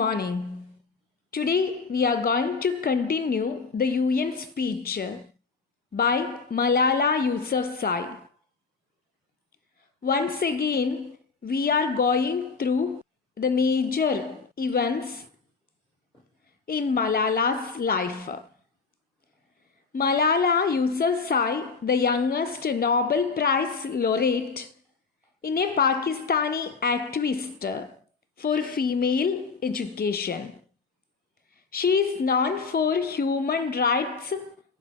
morning. Today we are going to continue the UN speech by Malala Yousafzai. Once again, we are going through the major events in Malala's life. Malala Yousafzai, the youngest Nobel Prize laureate, is a Pakistani activist for female education. She is known for human rights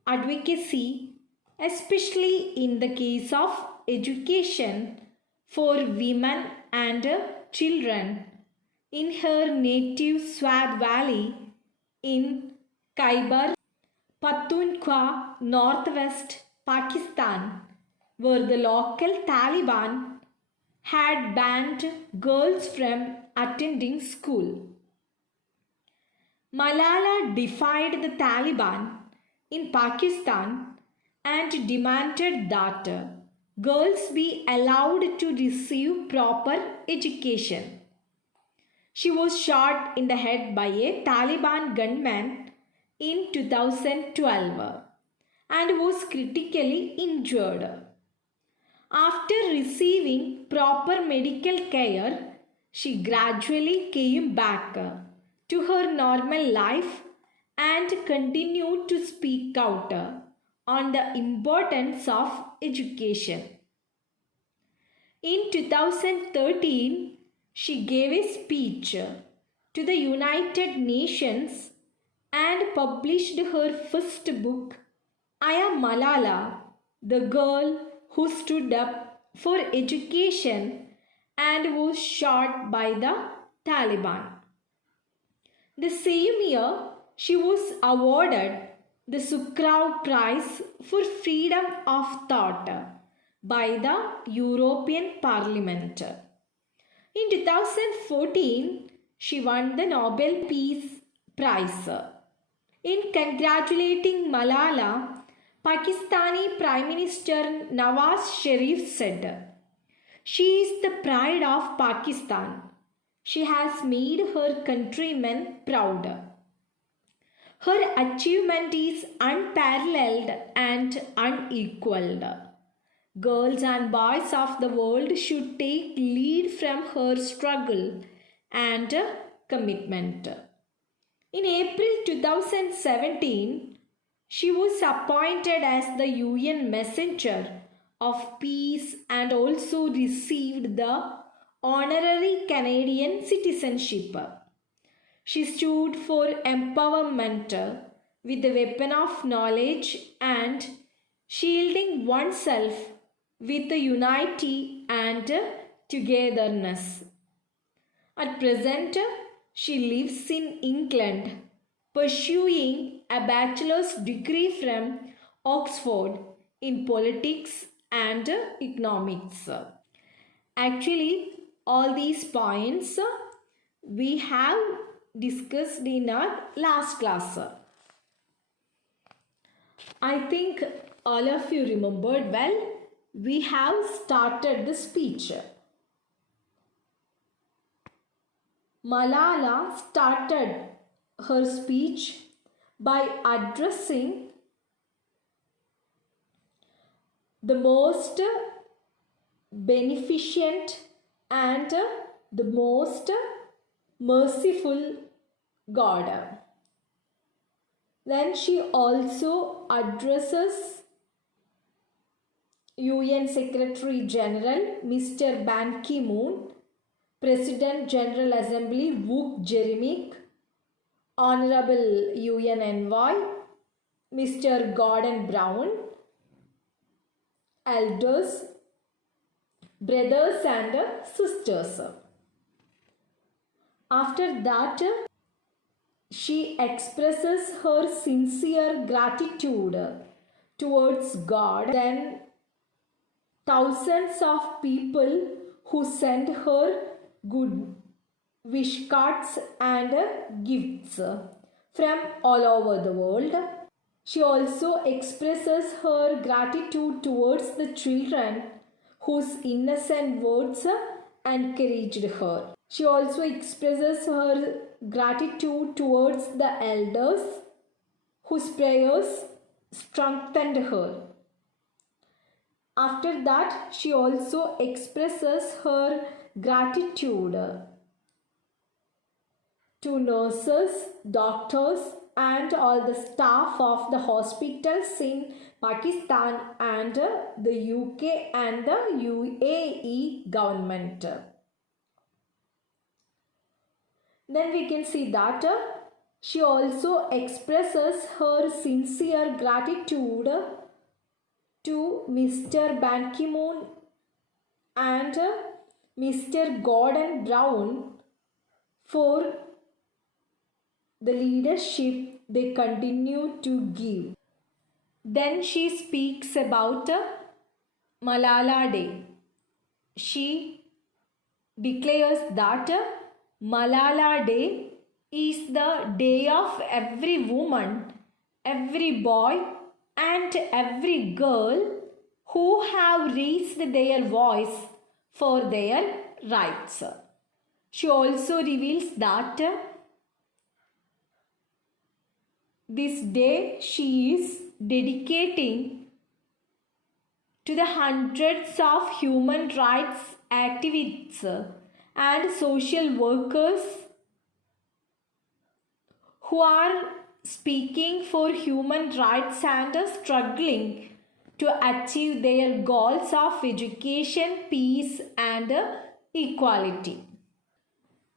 advocacy, especially in the case of education for women and children in her native Swat Valley in Khyber Pakhtunkhwa, northwest Pakistan, where the local Taliban had banned girls from attending school. Malala defied the Taliban in Pakistan and demanded that girls be allowed to receive proper education. She was shot in the head by a Taliban gunman in 2012 and was critically injured. After receiving proper medical care, she gradually came back to her normal life and continued to speak out on the importance of education. In 2013, she gave a speech to the United Nations and published her first book, I Am Malala, the Girl Who Stood Up for Education and was shot by the Taliban. The same year, she was awarded the Sukhrov Prize for Freedom of Thought by the European Parliament. In 2014, she won the Nobel Peace Prize. In congratulating Malala, Pakistani Prime Minister Nawaz Sharif said, "She is the pride of Pakistan. She has made her countrymen proud. Her achievement is unparalleled and unequaled. Girls and boys of the world should take lead from her struggle and commitment." In April 2017, she was appointed as the UN Messenger of Peace and also received the honorary Canadian citizenship. She stood for empowerment with the weapon of knowledge and shielding oneself with unity and togetherness. At present, she lives in England, pursuing a bachelor's degree from Oxford in politics and economics. Actually, all these points we have discussed in our last class. I think all of you remembered well. We have started the speech. Malala started her speech by addressing the most beneficent and the most merciful God. Then she also addresses UN Secretary General Mr. Ban Ki-moon, President General Assembly Vuk Jeremic, Honorable UN Envoy Mr. Gordon Brown, elders, brothers and sisters. After that, she expresses her sincere gratitude towards God. Then thousands of people who sent her good wish cards and gifts from all over the world. She also expresses her gratitude towards the children whose innocent words encouraged her. She also expresses her gratitude towards the elders whose prayers strengthened her. After that, she also expresses her gratitude to nurses, doctors, and all the staff of the hospitals in Pakistan and the UK and the UAE government. Then we can see that she also expresses her sincere gratitude to Mr. Ban Ki-moon and Mr. Gordon Brown for the leadership they continue to give. Then she speaks about Malala Day. She declares that Malala Day is the day of every woman, every boy, and every girl who have raised their voice for their rights. She also reveals that this day she is dedicating to the hundreds of human rights activists and social workers who are speaking for human rights and struggling to achieve their goals of education, peace, and equality.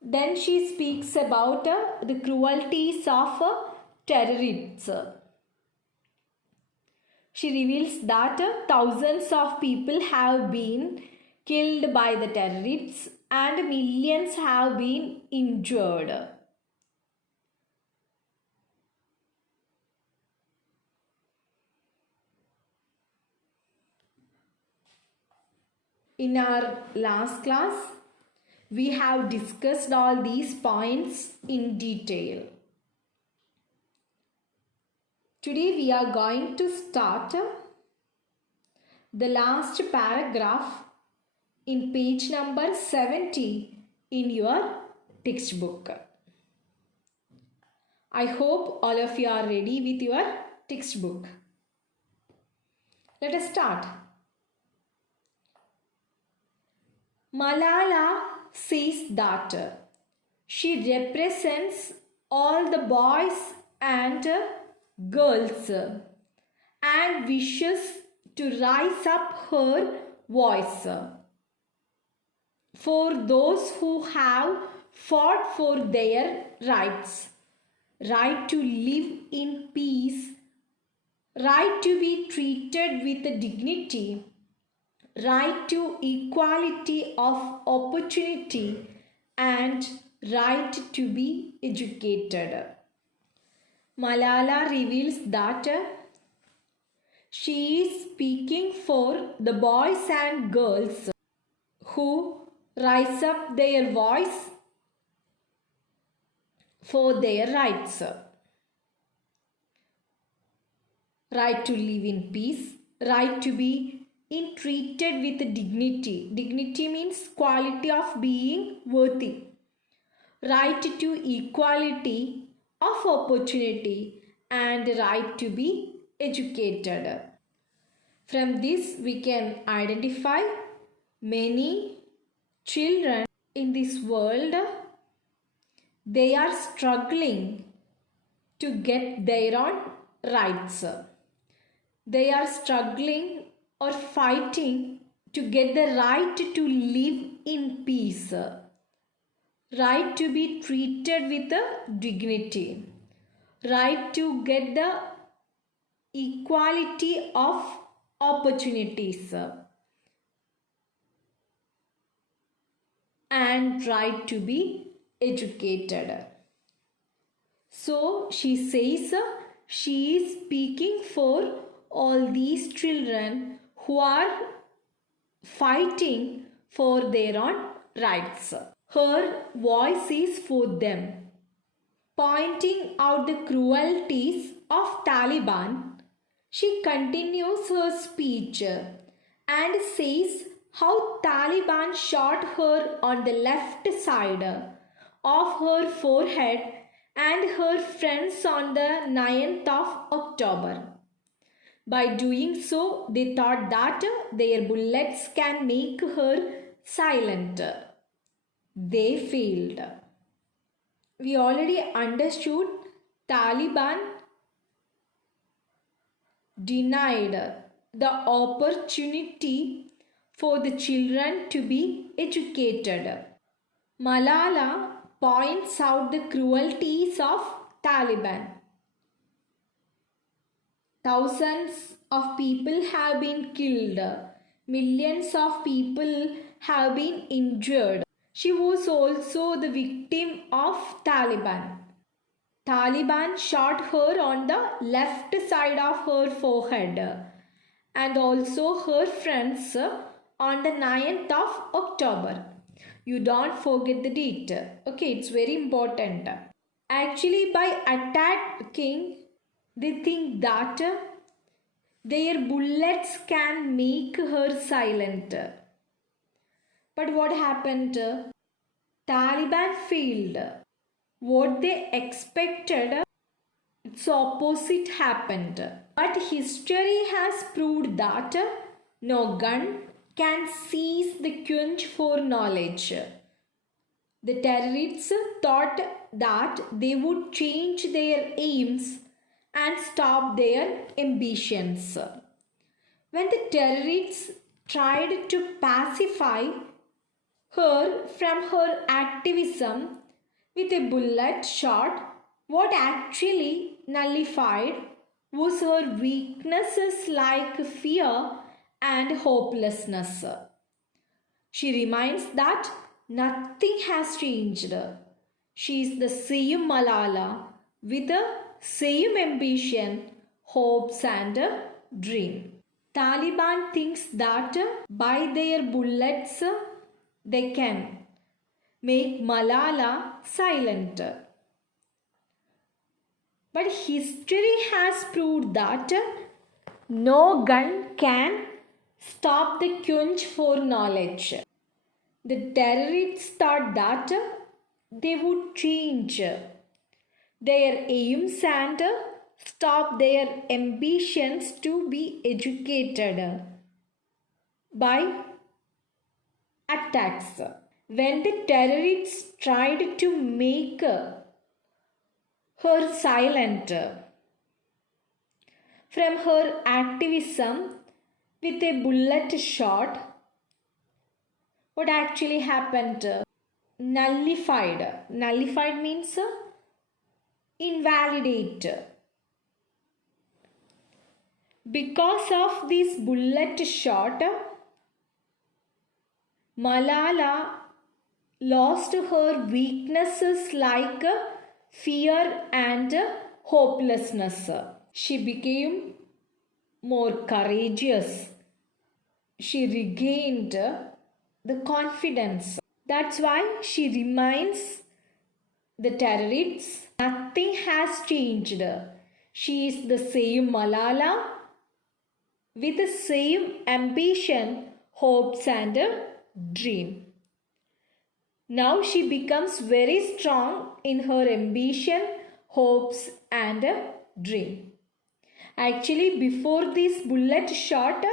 Then she speaks about the cruelties of terrorists. She reveals that thousands of people have been killed by the terrorists and millions have been injured. In our last class, we have discussed all these points in detail. Today we are going to start the last paragraph in page number 70 in your textbook. I hope all of you are ready with your textbook. Let us start. Malala says that she represents all the boys and girls and wishes to rise up her voice for those who have fought for their rights, right to live in peace, right to be treated with dignity, right to equality of opportunity, and right to be educated. Malala reveals that she is speaking for the boys and girls who rise up their voice for their rights. Right to live in peace, right to be treated with dignity. Dignity means quality of being worthy. Right to equality of opportunity and right to be educated. From this we can identify many children in this world. They are struggling to get their own rights. They are struggling or fighting to get the right to live in peace, right to be treated with dignity, right to get the equality of opportunities, and right to be educated. So she says she is speaking for all these children who are fighting for their own rights. Her voice is for them. Pointing out the cruelties of Taliban, she continues her speech and says how Taliban shot her on the left side of her forehead and her friends on the 9th of October. By doing so, they thought that their bullets can make her silent. They failed. We already understood Taliban denied the opportunity for the children to be educated. Malala points out the cruelties of Taliban. Thousands of people have been killed. Millions of people have been injured. She was also the victim of Taliban. Taliban shot her on the left side of her forehead and also her friends on the 9th of October. You don't forget the date. Okay, it's very important. Actually, by attacking, they think that their bullets can make her silent. But what happened? Taliban failed. What they expected, its opposite happened. But history has proved that no gun can seize the quench for knowledge. The terrorists thought that they would change their aims and stop their ambitions. When the terrorists tried to pacify her from her activism with a bullet shot, what actually nullified was her weaknesses like fear and hopelessness. She reminds that nothing has changed. She is the same Malala with the same ambition, hopes and dream. Taliban thinks that by their bullets they can make Malala silent. But history has proved that no gun can stop the quench for knowledge. The terrorists thought that they would change their aims and stop their ambitions to be educated by attacks. When the terrorists tried to make her silent from her activism with a bullet shot, what actually happened? Nullified. Nullified means invalidate. Because of this bullet shot, Malala lost her weaknesses like fear and hopelessness. She became more courageous. She regained the confidence. That's why she reminds the terrorists nothing has changed. She is the same Malala with the same ambition, hopes and dream. Now she becomes very strong in her ambition, hopes and dream. Actually, before this bullet shot,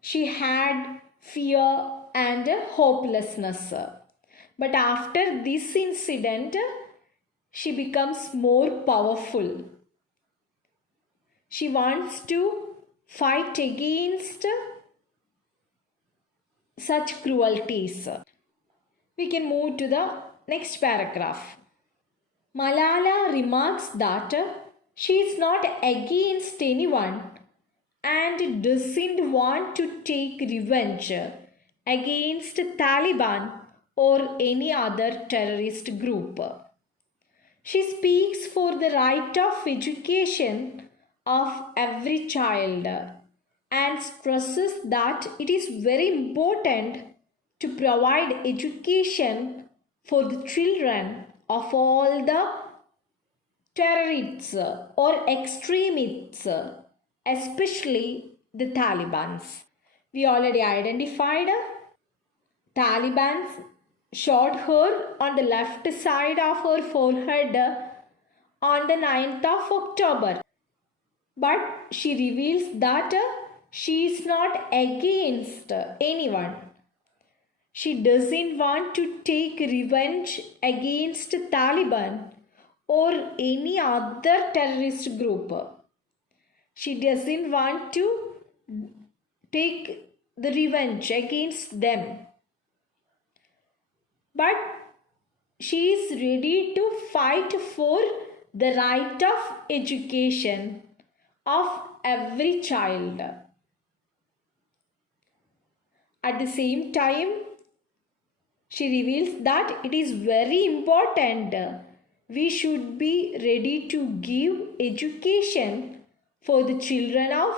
she had fear and hopelessness. But after this incident, she becomes more powerful. She wants to fight against such cruelties. We can move to the next paragraph. Malala remarks that she is not against anyone and doesn't want to take revenge against Taliban or any other terrorist group. She speaks for the right of education of every child and stresses that it is very important to provide education for the children of all the terrorists or extremists, especially the Talibans. We already identified Taliban shot her on the left side of her forehead on the 9th of October. But she reveals that she is not against anyone. She doesn't want to take revenge against Taliban or any other terrorist group. She doesn't want to take the revenge against them. But she is ready to fight for the right of education of every child. At the same time, she reveals that it is very important we should be ready to give education for the children of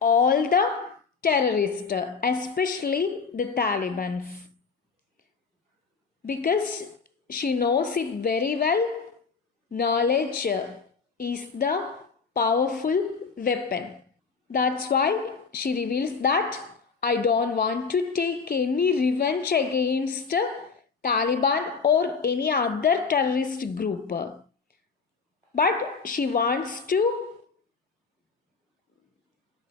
all the terrorists, especially the Taliban. Because she knows it very well, knowledge is the powerful weapon. That's why she reveals that I don't want to take any revenge against Taliban or any other terrorist group. But she wants to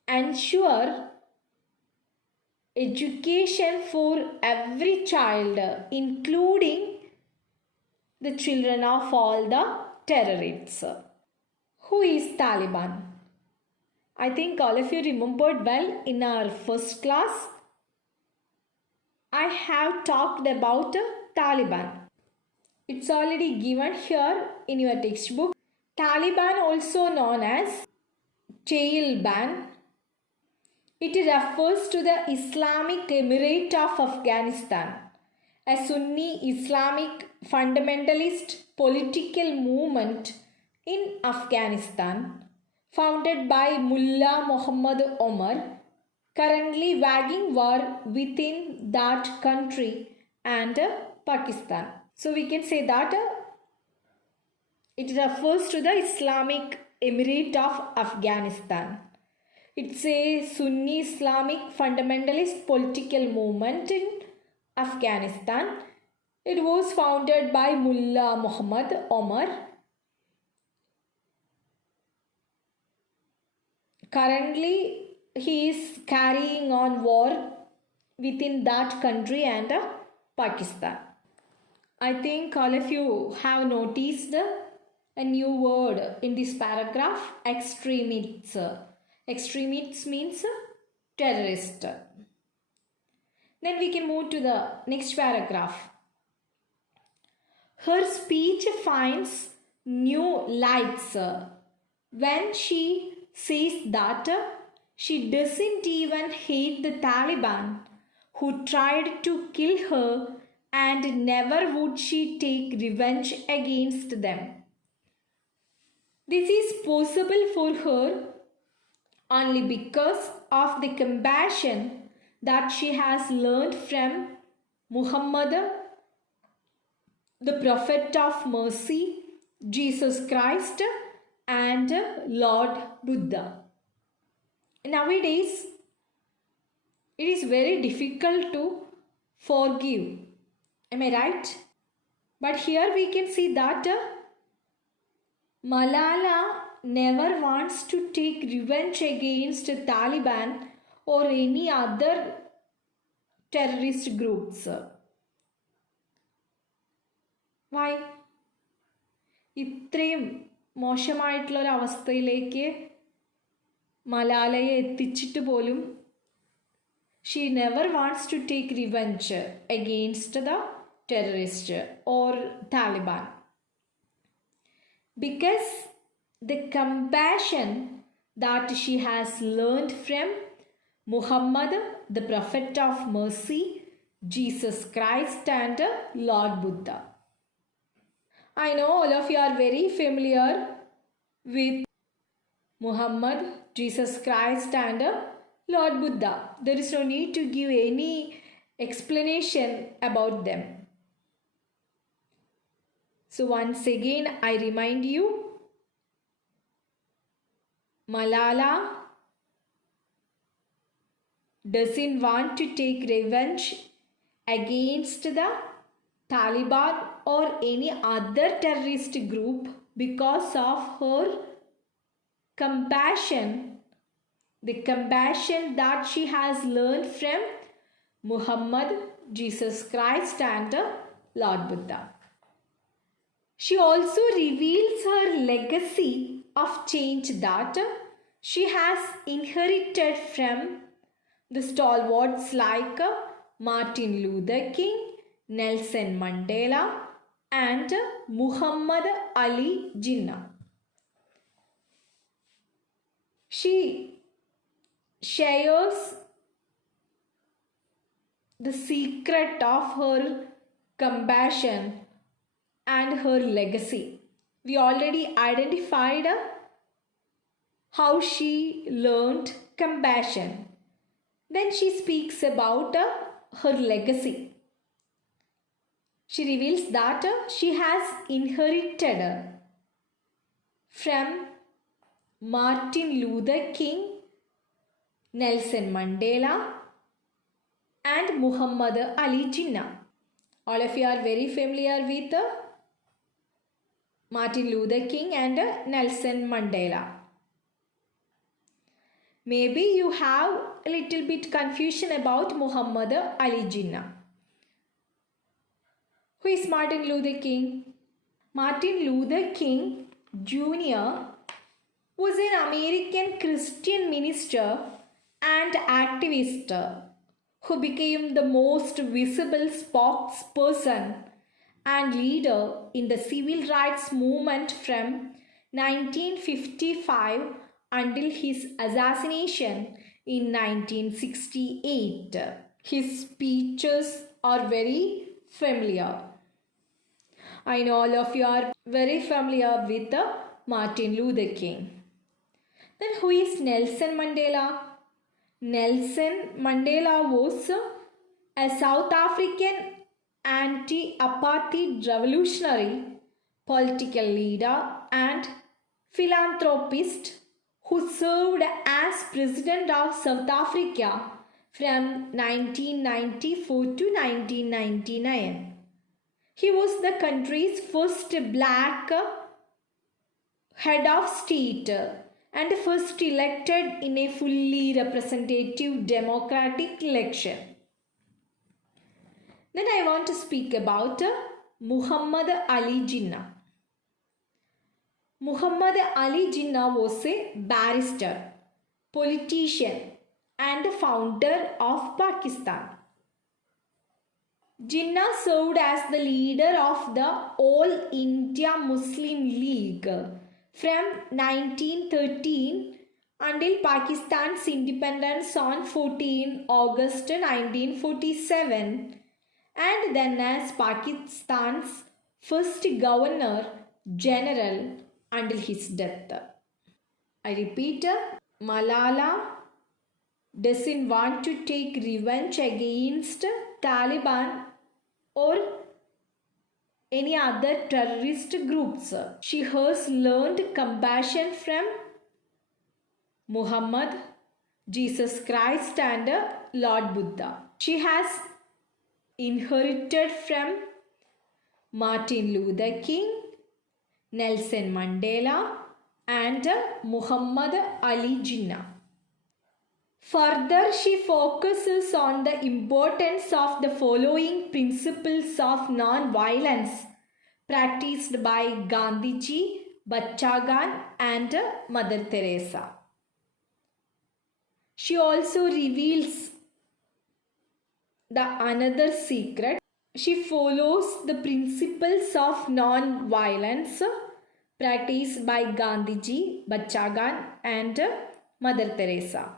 ensure education for every child, including the children of all the terrorists. Who is Taliban? I think all of you remembered well in our first class. I have talked about Taliban. It's already given here in your textbook. Taliban, also known as Taliban, it refers to the Islamic Emirate of Afghanistan, a Sunni Islamic fundamentalist political movement in Afghanistan, founded by Mullah Muhammad Omar, currently waging war within that country and Pakistan. So we can say that it refers to the Islamic Emirate of Afghanistan. It's a Sunni Islamic fundamentalist political movement in Afghanistan. It was founded by Mullah Muhammad Omar. Currently, he is carrying on war within that country and Pakistan. I think all of you have noticed a new word in this paragraph, extremists. Extremists means terrorist. Then we can move to the next paragraph. Her speech finds new lights when she says that she doesn't even hate the Taliban who tried to kill her, and never would she take revenge against them. This is possible for her only because of the compassion that she has learned from Muhammad, the Prophet of Mercy, Jesus Christ, and Lord Buddha. Nowadays, it is very difficult to forgive. Am I right? But here we can see that Malala never wants to take revenge against Taliban or any other terrorist groups. Why? ഇത്രയും മോശമായിട്ടുള്ളൊരവസ്ഥയിലേക്ക് മലാലയെ എത്തിച്ചിട്ട് പോലും she never wants to take revenge against the terrorist or Taliban. Because the compassion that she has learned from Muhammad, the Prophet of Mercy, Jesus Christ, and Lord Buddha. I know all of you are very familiar with Muhammad, Jesus Christ, and Lord Buddha. There is no need to give any explanation about them. So once again, I remind you, Malala doesn't want to take revenge against the Taliban or any other terrorist group because of her compassion, the compassion that she has learned from Muhammad, Jesus Christ, and Lord Buddha. She also reveals her legacy of change that she has inherited from the stalwarts like Martin Luther King, Nelson Mandela, and Muhammad Ali Jinnah. She shares the secret of her compassion and her legacy. We already identified how she learned compassion. Then she speaks about her legacy. She reveals that she has inherited from Martin Luther King, Nelson Mandela, and Muhammad Ali Jinnah. All of you are very familiar with Martin Luther King and Nelson Mandela. Maybe you have a little bit confusion about Muhammad Ali Jinnah. Who is Martin Luther King? Martin Luther King Jr. was an American Christian minister and activist who became the most visible spokesperson and leader in the civil rights movement from 1955 until his assassination in 1968. His speeches are very familiar. I know all of you are very familiar with Martin Luther King. Then who is Nelson Mandela? Nelson Mandela was a South African anti-apartheid revolutionary, political leader and philanthropist who served as President of South Africa from 1994 to 1999. He was the country's first black head of state and first elected in a fully representative democratic election. Then I want to speak about Muhammad Ali Jinnah. Muhammad Ali Jinnah was a barrister, politician and founder of Pakistan. Jinnah served as the leader of the All India Muslim League from 1913 until Pakistan's independence on 14 August 1947, and then as Pakistan's first Governor General until his death. I repeat, Malala doesn't want to take revenge against Taliban or any other terrorist groups. She has learned compassion from Muhammad, Jesus Christ and Lord Buddha. She has inherited from Martin Luther King, Nelson Mandela and Muhammad Ali Jinnah. Further, she focuses on the importance of the following principles of non-violence practiced by Gandhiji, Bachagan and Mother Teresa. She also reveals the another secret. She follows the principles of non-violence practiced by Gandhiji, Bachagan and Mother Teresa.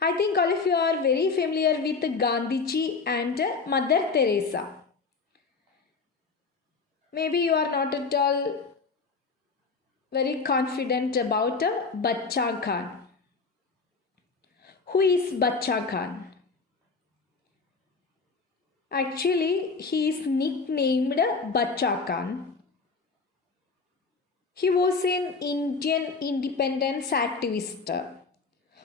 I think all of you are very familiar with Gandhiji and Mother Teresa. Maybe you are not at all very confident about Bachagan. Who is Bachagan? Actually, he is nicknamed Bachagan. He was an Indian independence activist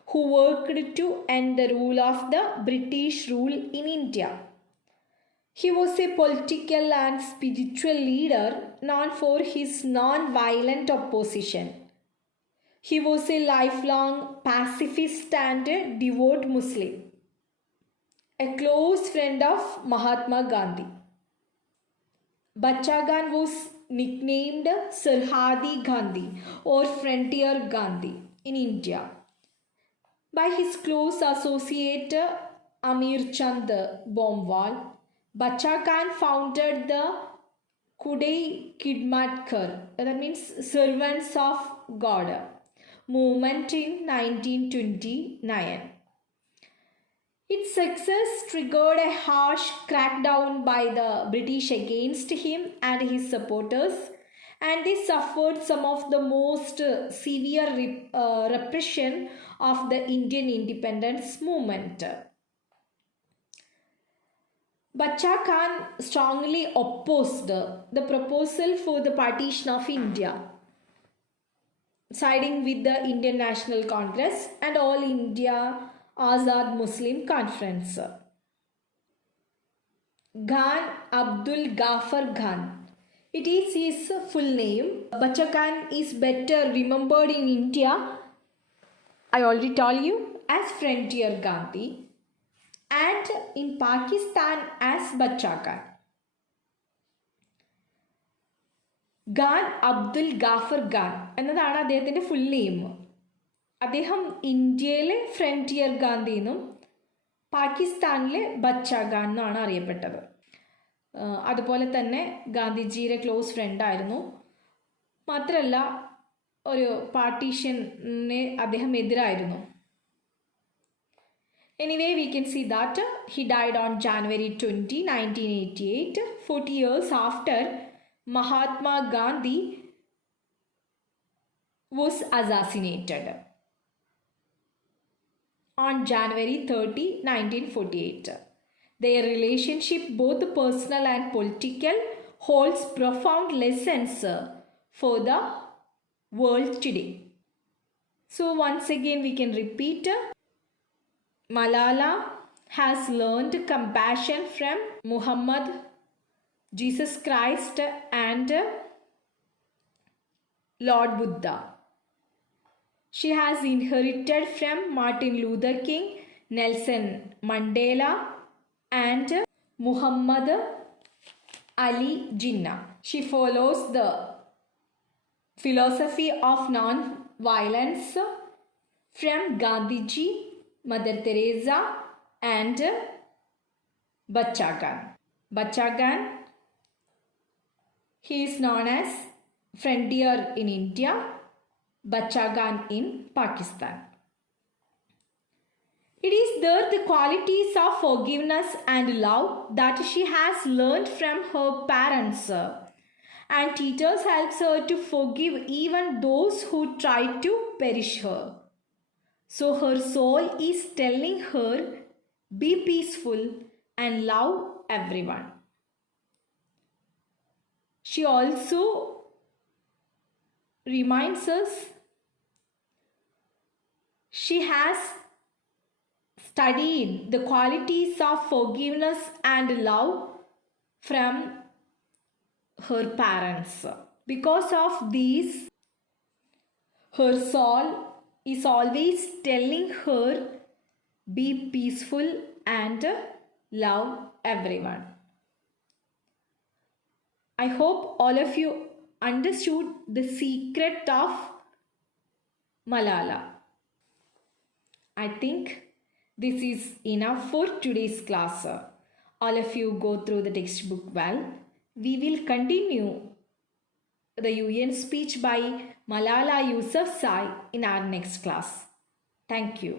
who worked to end the rule of the British rule in India. He was a political and spiritual leader known for his non-violent opposition. He was a lifelong pacifist and devout Muslim, a close friend of Mahatma Gandhi. Bachchan was nicknamed Sarhadi Gandhi or Frontier Gandhi in India by his close associate Amir Chand Bomwal. Bachchan founded the Kudai Kidmatkar, that means Servants of God, movement in 1929. Its success triggered a harsh crackdown by the British against him and his supporters, and they suffered some of the most severe repression of the Indian independence movement. Bachchan strongly opposed the proposal for the partition of India, siding with the Indian National Congress and All India Azad Muslim Conference. Khan Abdul Ghaffar Khan. It is his full name. Bachchan is better remembered in India, I already told you, as Frontier Gandhi, and in Pakistan as Bachchan. Khan Abdul Ghaffar Khan എന്നതാണ് അദ്ദേഹത്തിൻ്റെ full name. അദ്ദേഹം ഇന്ത്യയിലെ frontier Gandhi എന്നും പാകിസ്ഥാനിലെ ബച്ചാഖാൻ എന്നാണ് അറിയപ്പെട്ടത്. അതുപോലെ തന്നെ ഗാന്ധിജിയുടെ ക്ലോസ് ഫ്രണ്ടായിരുന്നു. മാത്രമല്ല ഒരു പാർട്ടീഷന് അദ്ദേഹം എതിരായിരുന്നു. Anyway, we can see that he died on January 20, 1988, 40 years after Mahatma Gandhi was assassinated on January 30, 1948. Their relationship, both personal and political, holds profound lessons for the world today. So once again we can repeat, Malala has learned compassion from Muhammad, Jesus Christ and Lord Buddha. She has inherited from Martin Luther King, Nelson Mandela and Muhammad Ali Jinnah. She follows the philosophy of non-violence from Gandhiji, Mother Teresa and Bachchan. Bachchan, he is known as Frontier in India, Bachchan in Pakistan. It is there the qualities of forgiveness and love that she has learned from her parents, and teachers helps her to forgive even those who try to perish her. So her soul is telling her, be peaceful and love everyone. She also reminds us she has studied the qualities of forgiveness and love from her parents. Because of these, her soul is always telling her, be peaceful and love everyone. I hope all of you understood the secret of Malala. I think this is enough for today's class. All of you go through the textbook well. We will continue the UN speech by Malala Yousafzai in our next class. Thank you.